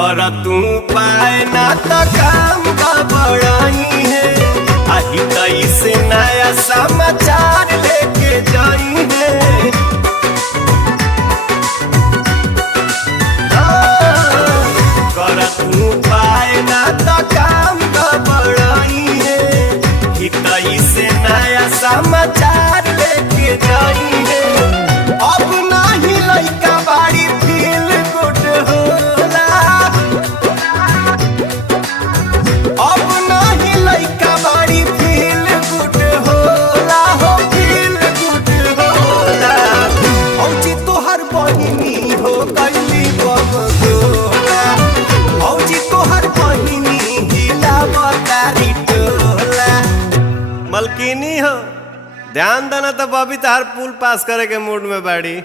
कर तू पाए ना तो काम गड़बड़ाई है। आही तई से नया समाचार लेके जाई है। कर तू पाए ना तो काम गड़बड़ाई है। हितई से नया समाचार लेके जाई है। अब नाही लइका बाड़ी फील गुड होला। अब नाही लइका बाड़ी फील गुड होला हो, फील गुड होला। औजी तोहर बहिनी हो गइली बबगोला। औजी तोहर बहिनी हिलावतारी टोला। मलकिनी हो ध्यान देना तो बबी तार पुल पास करे के मूड में बाड़ी।